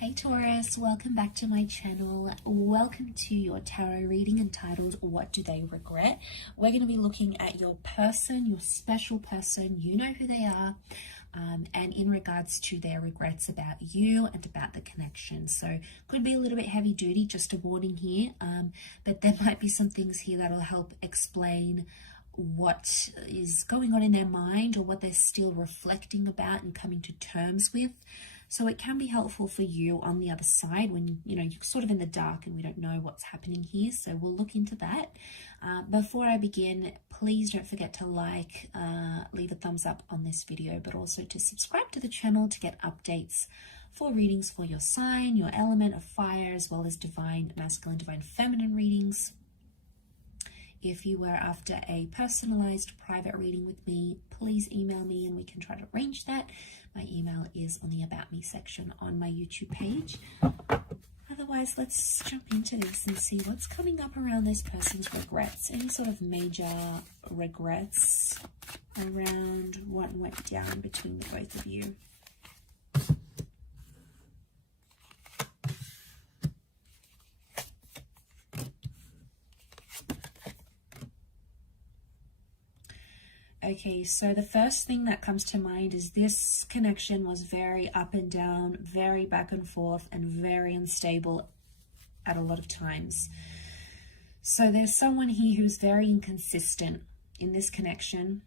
Hey Taurus, welcome back to my channel. Welcome to your tarot reading entitled What Do They Regret? We're going to be looking at your person, your special person. You know who they are, and in regards to their regrets about you and about the connection. So could be a little bit heavy duty, just a warning here, but there might be some things here that'll help explain what is going on in their mind or what they're still reflecting about and coming to terms with. So it can be helpful for you on the other side when, you're sort of in the dark and we don't know what's happening here. So we'll look into that. Before I begin, please don't forget to like, leave a thumbs up on this video, but also to subscribe to the channel to get updates for readings for your sign, your element of fire, as well as divine masculine, divine feminine readings. If you were after a personalized private reading with me, please email me and we can try to arrange that. My email is on the About Me section on my YouTube page. Otherwise, let's jump into this and see what's coming up around this person's regrets. Any sort of major regrets around what went down between the both of you. Okay, so the first thing that comes to mind is this connection was very up and down, very back and forth, and very unstable at a lot of times. So there's someone here who's very inconsistent in this connection.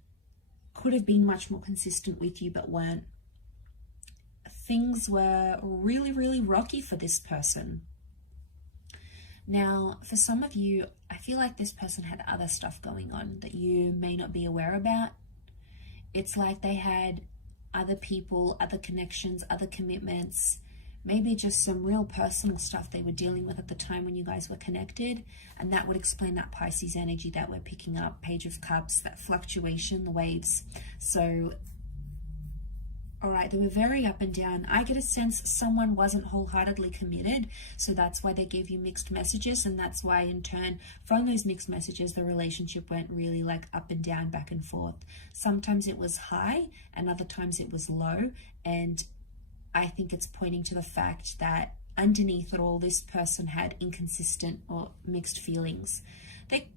Could have been much more consistent with you, but weren't. Things were really, really rocky for this person. Now, for some of you, I feel like this person had other stuff going on that you may not be aware about. It's like they had other people, other connections, other commitments, maybe just some real personal stuff they were dealing with at the time when you guys were connected. And that would explain that Pisces energy that we're picking up, Page of Cups, that fluctuation, the waves. So, all right, they were very up and down. I get a sense someone wasn't wholeheartedly committed, so that's why they gave you mixed messages, and that's why in turn, from those mixed messages, the relationship went really like up and down, back and forth. Sometimes it was high, and other times it was low, and I think it's pointing to the fact that underneath it all, this person had inconsistent or mixed feelings.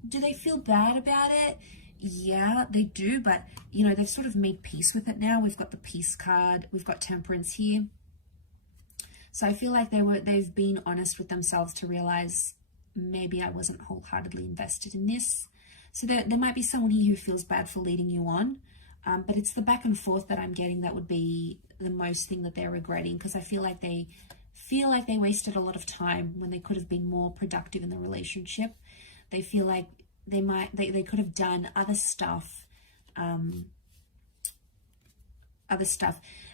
Do they feel bad about it? Yeah, they do, but they've sort of made peace with it now. We've got the peace card, we've got temperance here. So I feel like they've been honest with themselves to realize maybe I wasn't wholeheartedly invested in this. So there might be someone here who feels bad for leading you on, but it's the back and forth that I'm getting that would be the most thing that they're regretting, because I feel like they wasted a lot of time when they could have been more productive in the relationship. They feel like they could have done other stuff,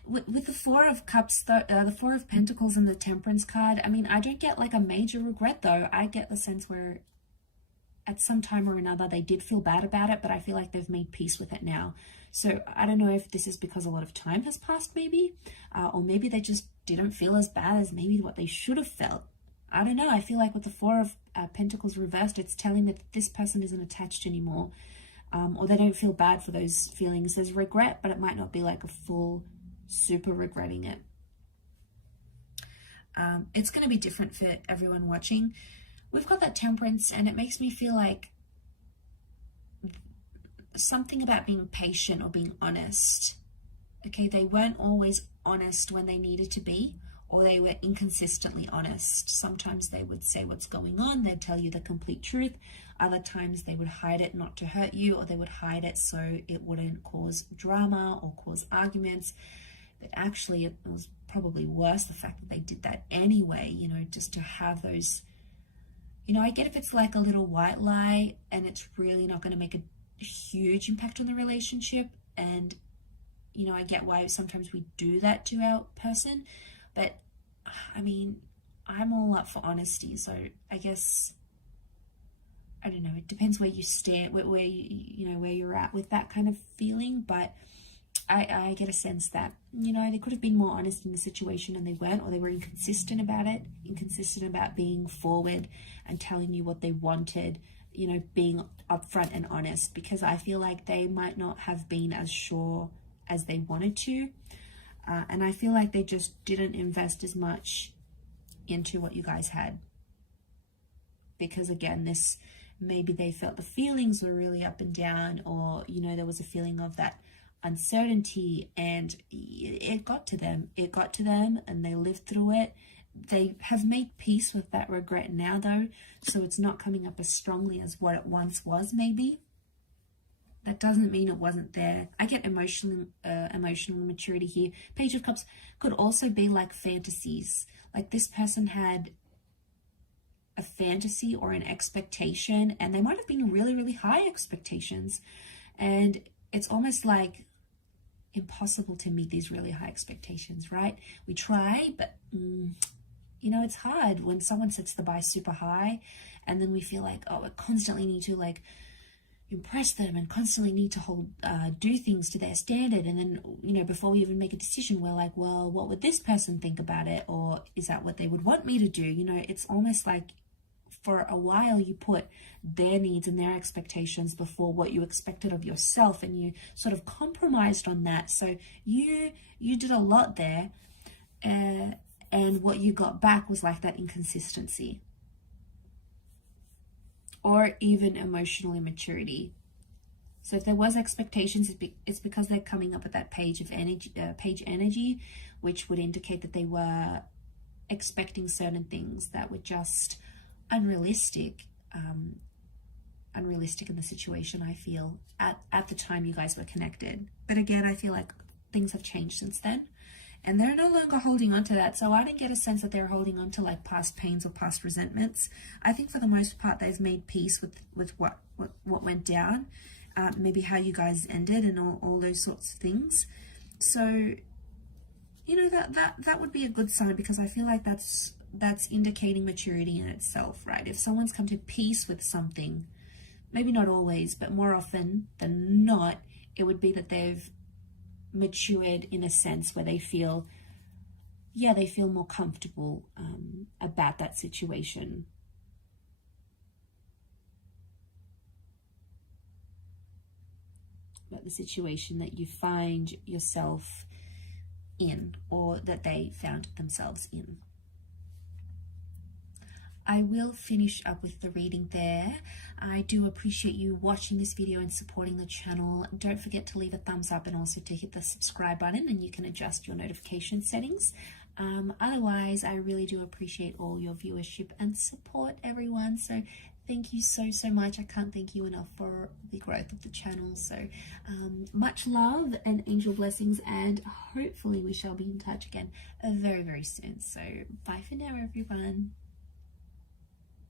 with the Four of Cups, the Four of Pentacles and the Temperance card. I mean, I don't get like a major regret though. I get the sense where at some time or another they did feel bad about it, but I feel like they've made peace with it now. So I don't know if this is because a lot of time has passed maybe, or maybe they just didn't feel as bad as maybe what they should have felt. I don't know. I feel like with the Four of Pentacles reversed, it's telling that this person isn't attached anymore, or they don't feel bad for those feelings. There's regret, but it might not be like a full super regretting it. It's going to be different for everyone watching. We've got that Temperance, and it makes me feel like something about being patient or being honest. Okay, they weren't always honest when they needed to be, or they were inconsistently honest. Sometimes they would say what's going on, they'd tell you the complete truth. Other times they would hide it not to hurt you, or they would hide it so it wouldn't cause drama or cause arguments. But actually it was probably worse, the fact that they did that anyway, just to have those, I get if it's like a little white lie and it's really not going to make a huge impact on the relationship. And, I get why sometimes we do that to our person. But I mean, I'm all up for honesty. So I guess, I don't know, it depends where you stand, where you're at with that kind of feeling. But I get a sense that, they could have been more honest in the situation and they weren't, or they were inconsistent about it, inconsistent about being forward and telling you what they wanted, being upfront and honest, because I feel like they might not have been as sure as they wanted to. And I feel like they just didn't invest as much into what you guys had. Because again, this, maybe they felt the feelings were really up and down, or, you know, there was a feeling of that uncertainty, and it got to them. It got to them and they lived through it. They have made peace with that regret now, though, so it's not coming up as strongly as what it once was, maybe. That doesn't mean it wasn't there. I get emotional maturity here. Page of Cups could also be like fantasies. Like this person had a fantasy or an expectation, and they might have been really, really high expectations. And it's almost like impossible to meet these really high expectations, right? We try, but you know, it's hard when someone sets the bar super high, and then we feel like, oh, I constantly need to like impress them and constantly need to do things to their standard. And then, you know, before we even make a decision, we're like, well, what would this person think about it? Or is that what they would want me to do? You know, it's almost like for a while you put their needs and their expectations before what you expected of yourself, and you sort of compromised on that. So you did a lot there, and what you got back was like that inconsistency, or even emotional immaturity. So if there was expectations, it's because they're coming up with that page energy, which would indicate that they were expecting certain things that were just unrealistic in the situation, I feel, at the time you guys were connected. But again, I feel like things have changed since then, and they're no longer holding on to that. So I didn't get a sense that they're holding on to like past pains or past resentments. I think for the most part they've made peace with what went down, maybe how you guys ended and all those sorts of things. So, you know, that would be a good sign, because I feel like that's indicating maturity in itself, right? If someone's come to peace with something, maybe not always, but more often than not, it would be that they've matured in a sense where they feel more comfortable about that situation. About the situation that you find yourself in, or that they found themselves in. I will finish up with the reading there. I do appreciate you watching this video and supporting the channel. Don't forget to leave a thumbs up and also to hit the subscribe button, and you can adjust your notification settings. Otherwise, I really do appreciate all your viewership and support, everyone. So thank you so much. I can't thank you enough for the growth of the channel. So much love and angel blessings, and hopefully we shall be in touch again very, very soon. So bye for now, everyone.